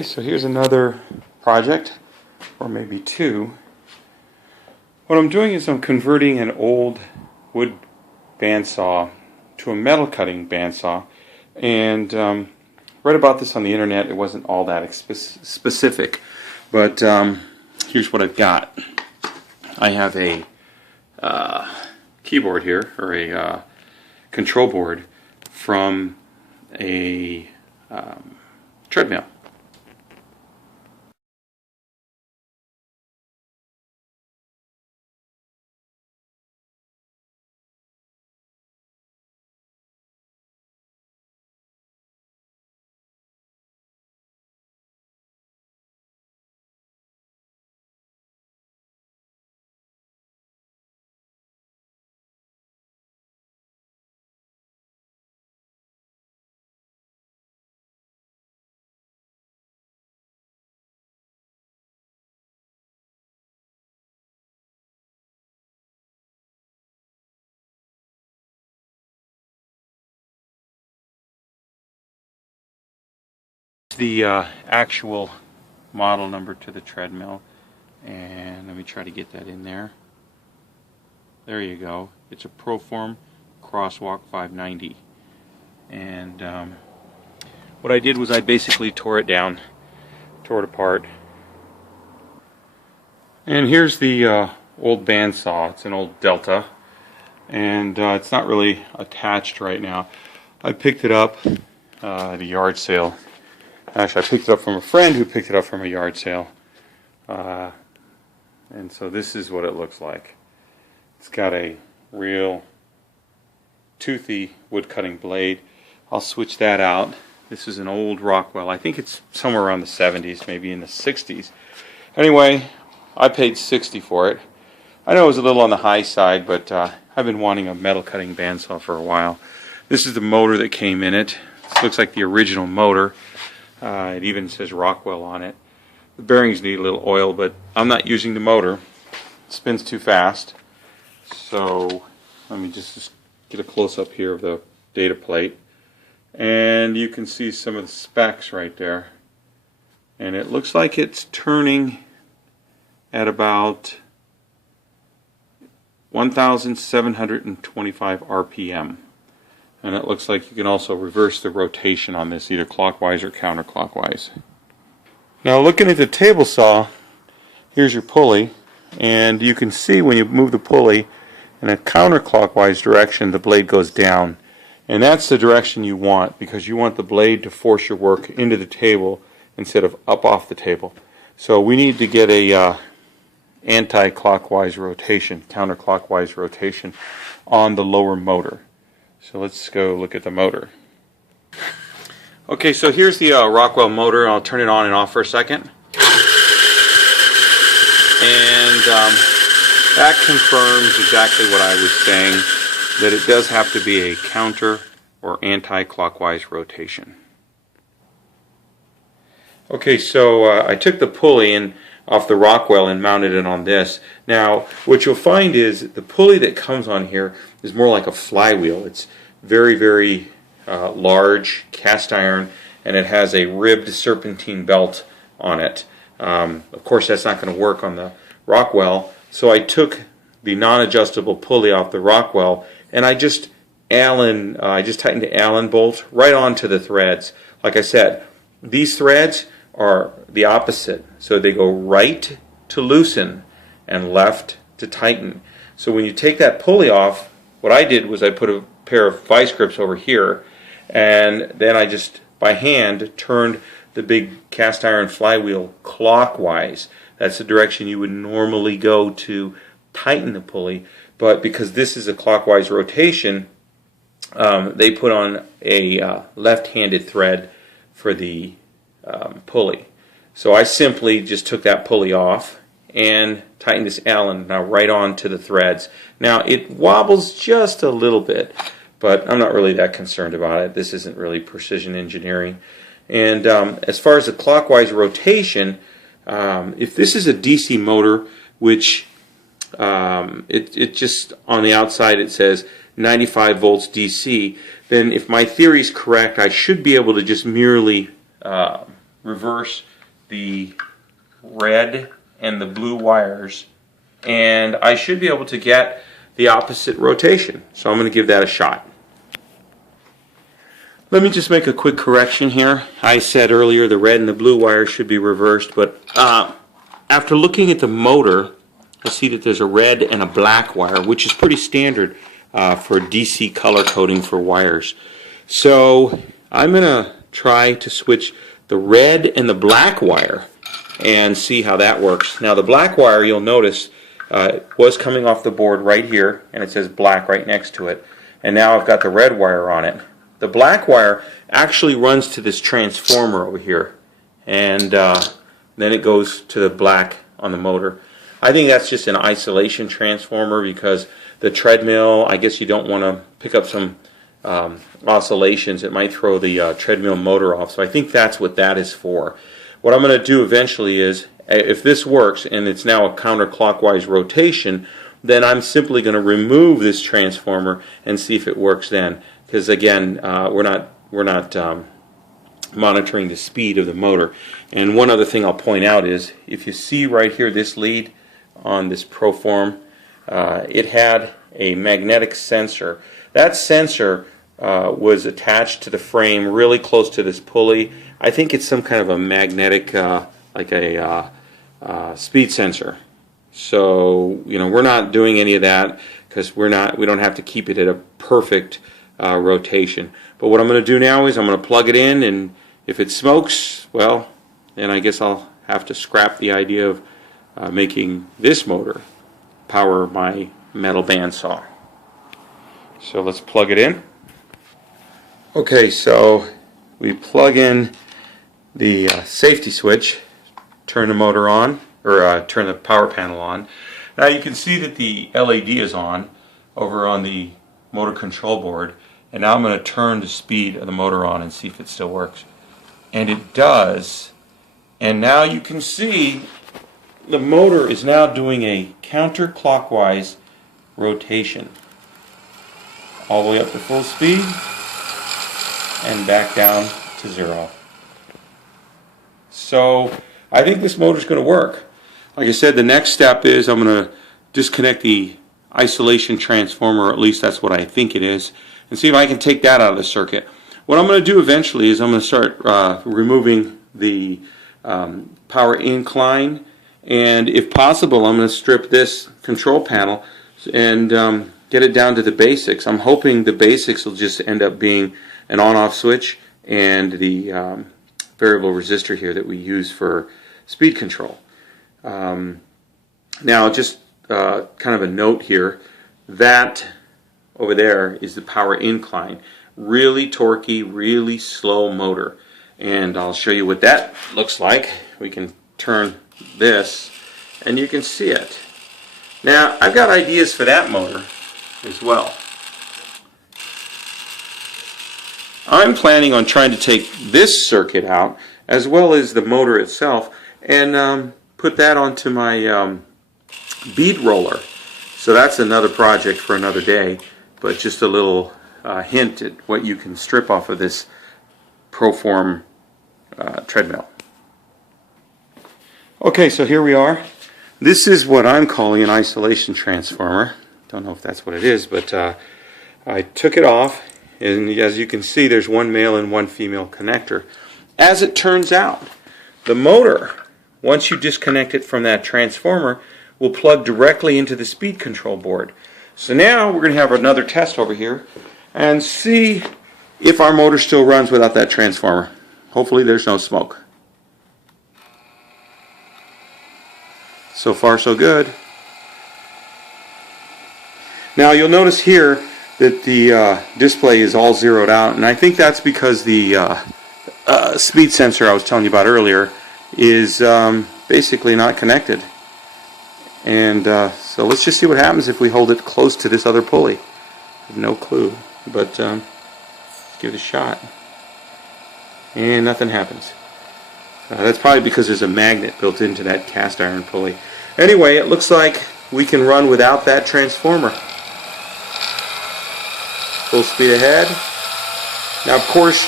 Okay, so here's another project, or maybe two. What I'm doing is I'm converting an old wood bandsaw to a metal cutting bandsaw, and read about this on the internet. It wasn't all that specific, but here's what I've got. I have a keyboard here, or a control board from a treadmill. The actual model number to the treadmill, and let me try to get that in there. There you go. It's a Proform Crosswalk 590, and what I did was I basically tore it apart, and here's the old bandsaw. It's an old Delta, and it's not really attached right now. I picked it up at a yard sale. Actually, I picked it up from a friend who picked it up from a yard sale. And so this is what it looks like. It's got a real toothy wood cutting blade. I'll switch that out. This is an old Rockwell. I think it's somewhere around the 70s, maybe in the 60s. Anyway, I paid $60 for it. I know it was a little on the high side, but I've been wanting a metal cutting bandsaw for a while. This is the motor that came in it. This looks like the original motor. It even says Rockwell on it. The bearings need a little oil, but I'm not using the motor. It spins too fast. So let me just get a close-up here of the data plate. And you can see some of the specs right there. And it looks like it's turning at about 1,725 RPM. And it looks like you can also reverse the rotation on this, either clockwise or counterclockwise. Now looking at the table saw, here's your pulley, and you can see when you move the pulley in a counterclockwise direction, the blade goes down. And that's the direction you want, because you want the blade to force your work into the table instead of up off the table. So we need to get a anti-clockwise rotation, counterclockwise rotation on the lower motor. So let's go look at the motor. Okay, so here's the Rockwell motor. I'll turn it on and off for a second. And that confirms exactly what I was saying, that it does have to be a counter or anti-clockwise rotation. Okay, so I took the pulley off the Rockwell and mounted it on this. Now, what you'll find is the pulley that comes on here is more like a flywheel. It's very, very large, cast iron, and it has a ribbed serpentine belt on it. Of course, that's not going to work on the Rockwell, so I took the non-adjustable pulley off the Rockwell, and I just tightened the Allen bolt right onto the threads. Like I said, these threads are the opposite, so they go right to loosen and left to tighten. So when you take that pulley off, what I did was I put a pair of vice grips over here, and then I just by hand turned the big cast iron flywheel clockwise. That's the direction you would normally go to tighten the pulley, but because this is a clockwise rotation, they put on a left-handed thread for the pulley. So I simply just took that pulley off and tighten this Allen now right on to the threads. Now it wobbles just a little bit, but I'm not really that concerned about it. This isn't really precision engineering. And as far as the clockwise rotation, if this is a DC motor, which it just on the outside it says 95 volts DC, then if my theory is correct, I should be able to just merely reverse the red and the blue wires, and I should be able to get the opposite rotation. So I'm going to give that a shot. Let me just make a quick correction here. I said earlier the red and the blue wires should be reversed, but after looking at the motor, I see that there's a red and a black wire, which is pretty standard for DC color coding for wires. So I'm going to try to switch the red and the black wire and see how that works. Now the black wire, you'll notice, was coming off the board right here, and it says black right next to it. And now I've got the red wire on it. The black wire actually runs to this transformer over here, and then it goes to the black on the motor. I think that's just an isolation transformer because the treadmill, I guess you don't want to pick up some oscillations. It might throw the treadmill motor off. So I think that's what that is for. What I'm going to do eventually is, if this works and it's now a counterclockwise rotation, then I'm simply going to remove this transformer and see if it works then. Because again, we're not monitoring the speed of the motor. And one other thing I'll point out is, if you see right here this lead on this Proform, it had a magnetic sensor. That sensor was attached to the frame really close to this pulley. I think it's some kind of a magnetic, like a speed sensor. So we're not doing any of that because we don't have to keep it at a perfect rotation. But what I'm going to do now is I'm going to plug it in, and if it smokes, well, then I guess I'll have to scrap the idea of making this motor power my metal bandsaw. So let's plug it in. Okay, so we plug in the safety switch, turn the motor on, or turn the power panel on. Now you can see that the LED is on over on the motor control board, and now I'm going to turn the speed of the motor on and see if it still works. And it does. And now you can see the motor is now doing a counterclockwise rotation all the way up to full speed and back down to 0. So I think this motor is going to work. Like I said, the next step is I'm going to disconnect the isolation transformer, or at least that's what I think it is, and see if I can take that out of the circuit. What I'm going to do eventually is I'm going to start removing the power incline, and if possible I'm going to strip this control panel and get it down to the basics. I'm hoping the basics will just end up being an on-off switch and the variable resistor here that we use for speed control. Now just kind of a note here, that over there is the power incline. Really torquey, really slow motor. And I'll show you what that looks like. We can turn this and you can see it. Now I've got ideas for that motor as well. I'm planning on trying to take this circuit out as well as the motor itself and put that onto my bead roller. So that's another project for another day, but just a little hint at what you can strip off of this Proform treadmill. Okay, so here we are. This is what I'm calling an isolation transformer. Don't know if that's what it is, but I took it off, and as you can see there's one male and one female connector. As it turns out, the motor, once you disconnect it from that transformer, will plug directly into the speed control board. So now we're going to have another test over here and see if our motor still runs without that transformer. Hopefully there's no smoke. So far so good. Now you'll notice here that the display is all zeroed out, and I think that's because the speed sensor I was telling you about earlier is basically not connected. And so let's just see what happens if we hold it close to this other pulley. I have no clue, but give it a shot. And nothing happens. That's probably because there's a magnet built into that cast iron pulley. Anyway, it looks like we can run without that transformer. Full speed ahead. Now of course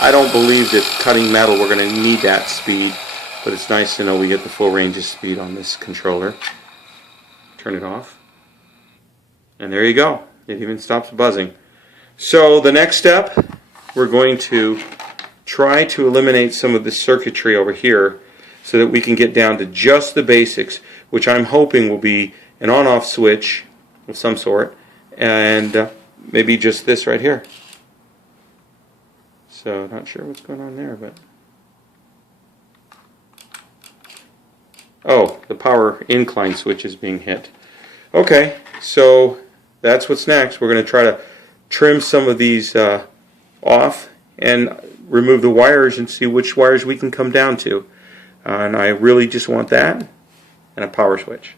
I don't believe that cutting metal we're going to need that speed, but it's nice to know we get the full range of speed on this controller. Turn it off. And there you go. It even stops buzzing. So the next step, we're going to try to eliminate some of the circuitry over here so that we can get down to just the basics, which I'm hoping will be an on-off switch of some sort, and maybe just this right here. So not sure what's going on there, but oh, the power incline switch is being hit. Okay, so that's what's next. We're going to try to trim some of these off and remove the wires and see which wires we can come down to. And I really just want that and a power switch.